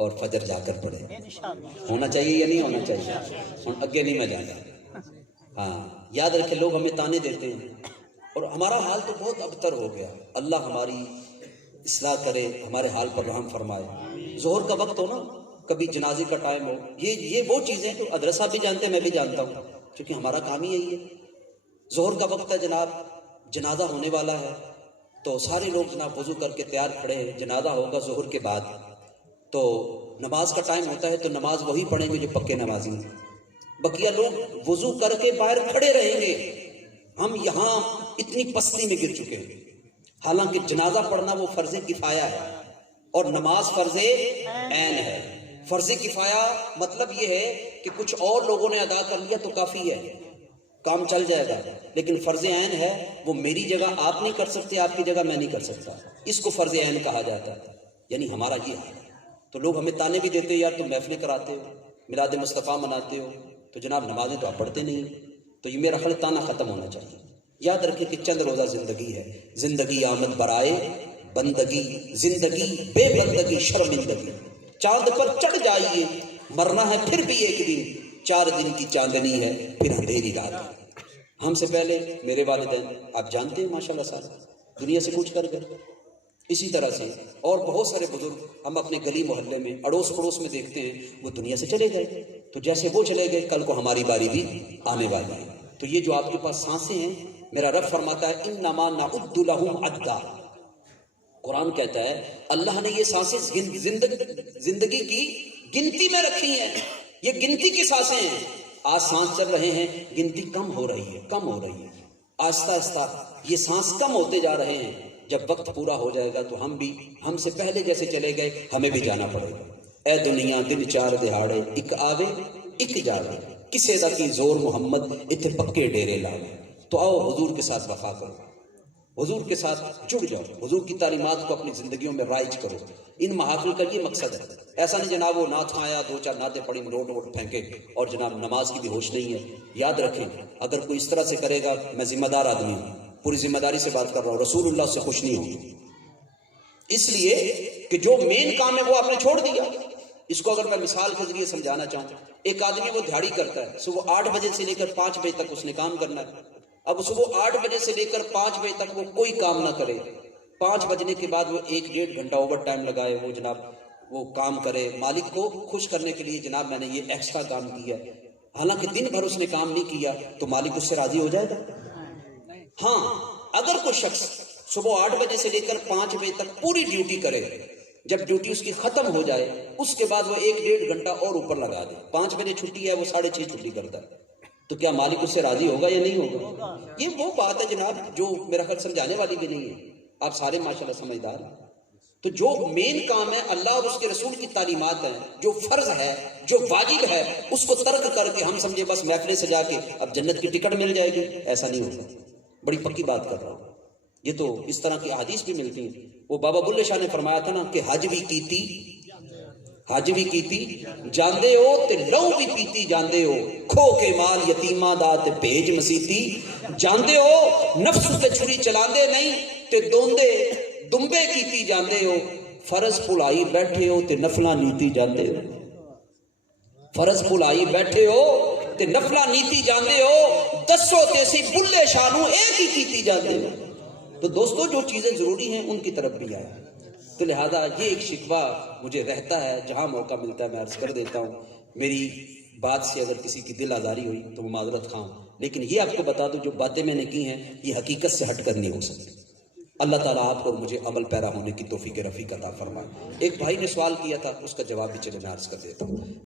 اور فجر جا کر پڑھیں. ہونا چاہیے یا نہیں ہونا چاہیے؟ ہم اگے نہیں میں جانا. ہاں یاد رکھے لوگ ہمیں تانے دیتے ہیں اور ہمارا حال تو بہت ابتر ہو گیا. اللہ ہماری اصلاح کرے, ہمارے حال پر رحم فرمائے. ظہر کا وقت ہو نا, کبھی جنازے کا ٹائم ہو, یہ وہ چیزیں تو ادرس صاحب بھی جانتے ہیں, میں بھی جانتا ہوں, کیونکہ ہمارا کام ہی یہی ہے. ظہر کا وقت ہے جناب, جنازہ ہونے والا ہے, تو سارے لوگ جناب وضو کر کے تیار کھڑے ہیں. جنازہ ہوگا ظہر کے بعد, تو نماز کا ٹائم ہوتا ہے تو نماز وہی پڑھیں گے جو پکے نمازی ہیں. بقیہ لوگ وضو کر کے باہر کھڑے رہیں گے. ہم یہاں اتنی پستی میں گر چکے ہیں. حالانکہ جنازہ پڑھنا وہ فرض کفایہ ہے اور نماز فرض عین ہے. فرض کفایہ مطلب یہ ہے کہ کچھ اور لوگوں نے ادا کر لیا تو کافی ہے, کام چل جائے گا. لیکن فرض عین ہے, وہ میری جگہ آپ نہیں کر سکتے, آپ کی جگہ میں نہیں کر سکتا. اس کو فرض عین کہا جاتا ہے. یعنی ہمارا یہ حال ہے. تو لوگ ہمیں تانے بھی دیتے ہیں, یار تم محفلیں کراتے ہو, میلاد مصطفیٰ مناتے ہو, تو جناب نمازیں تو آپ پڑھتے نہیں. تو یہ میرا خیال تانا ختم ہونا چاہیے. یاد رکھیں کہ چند روزہ زندگی ہے. زندگی آمد برائے بندگی, زندگی بے بندگی شرمندگی. چاند پر چڑھ جائیے, مرنا ہے پھر بھی ایک دن. 4 دن کی چاندنی ہے پھر اندھیری رات ہے. ہم سے پہلے میرے والدین آپ جانتے ہیں ماشاءاللہ صاحب دنیا سے کوچ کر گئے. اسی طرح سے اور بہت سارے بزرگ ہم اپنے گلی محلے میں اڑوس پڑوس میں دیکھتے ہیں وہ دنیا سے چلے گئے. تو جیسے وہ چلے گئے کل کو ہماری باری بھی آنے والی ہے. تو یہ جو آپ کے پاس سانسیں ہیں, میرا رب فرماتا ہے انما نعد لهم عدا. قرآن کہتا ہے اللہ نے یہ سانسیں زندگی کی گنتی میں رکھی ہیں. یہ گنتی کی سانسیں ہیں. آج سانس چل رہے ہیں, گنتی کم ہو رہی ہے, کم ہو رہی ہے. آہستہ آہستہ یہ سانس کم ہوتے جا رہے ہیں. جب وقت پورا ہو جائے گا تو ہم بھی ہم سے پہلے جیسے چلے گئے ہمیں بھی جانا پڑے گا. اے دنیا دن 4 دہاڑے, ایک آوے ایک جاوے, کسے دا کی زور محمد اتنے پکے ڈیرے لاوے. تو آؤ حضور کے ساتھ وفا کرو, حضور کے ساتھ جڑ جاؤ, حضور کی تعلیمات کو اپنی زندگیوں میں رائج کرو. ان محافل کا یہ مقصد ہے. ایسا نہیں جناب وہ نعت آیا 2-4 نعتیں پڑھی نوٹ ووٹ پھینکے اور جناب نماز کی بھی ہوش نہیں ہے. یاد رکھیں اگر کوئی اس طرح سے کرے گا, میں ذمہ دار آدمی ہوں, پوری ذمہ داری سے بات کر رہا ہوں, رسول اللہ سے خوش نہیں ہوگی. اس لیے کہ جو مین کام ہے وہ آپ نے چھوڑ دیا. اس کو اگر میں مثال کے ذریعے سمجھانا چاہوں, ایک آدمی وہ دھاڑی کرتا ہے, صبح 8 بجے سے لے کر 5 بجے تک اس نے کام کرنا ہے. اب صبح 8 بجے سے لے کر 5 بجے تک وہ کوئی کام نہ کرے, 5 بجنے کے بعد وہ 1-1.5 گھنٹہ اوور ٹائم لگائے, وہ جناب وہ کام کرے مالک کو خوش کرنے کے لیے, جناب میں نے یہ ایکسٹرا کام کیا. حالانکہ دن بھر اس نے کام نہیں کیا تو مالک اس سے راضی ہو جائے گا. ہاں اگر کوئی شخص صبح 8 بجے سے لے کر 5 بجے تک پوری ڈیوٹی کرے, جب ڈیوٹی اس کی ختم ہو جائے اس کے بعد وہ 1-1.5 گھنٹہ اور اوپر لگا دے, 5 بجے چھٹی ہے وہ 6:30 چھٹی کرتا ہے, تو کیا مالک اس سے راضی ہوگا یا نہیں ہوگا؟ یہ وہ بات ہے جناب جو میرا خیال سمجھانے والی بھی نہیں ہے. آپ سارے ماشاءاللہ سمجھدار ہیں. تو جو مین کام ہے اللہ اور اس کے رسول کی تعلیمات ہیں, جو فرض ہے جو واجب ہے, اس کو ترک کر کے ہم سمجھے بس محفلیں سجا کے اب جنت کی ٹکٹ مل جائے گی, ایسا نہیں ہوگا. بڑی پکی بات کر رہا ہوں. یہ تو اس طرح کی احادیث بھی ملتی ہیں. وہ بابا بلے شاہ نے فرمایا تھا نا کہ حج بھی کیتی جاندے ہو تے لو بھی پیتی جاندے ہو, کھو کے مال یتیماں دا تے بھیج مسیتی جاندے ہو, نفس تے چھری چلاندے نہیں تے دوندے دمبے کیتی جاندے ہو, فرض بھلائی بیٹھے ہو تے نفلاں نیتی جاندے ہو, فرض بھلائی بیٹھے ہو تے نفلاں نیتی جاندے ہو, دسو تے سی بلے شاہ نو ایک ہی کیتی جاندے ہو. تو دوستو جو چیزیں ضروری ہیں ان کی طرف بھی آئے. تو لہذا یہ ایک شکوہ مجھے رہتا ہے, جہاں موقع ملتا ہے میں عرض کر دیتا ہوں. میری بات سے اگر کسی کی دل آزاری ہوئی تو وہ معذرت خواہ, لیکن یہ آپ کو بتا دوں جو باتیں میں نے کی ہیں یہ حقیقت سے ہٹ کر نہیں ہو سکتی. اللہ تعالیٰ آپ کو مجھے عمل پیرا ہونے کی توفیق رفیق عطا فرمائے. ایک بھائی نے سوال کیا تھا, اس کا جواب بھی چلے میں عرض کر دیتا ہوں.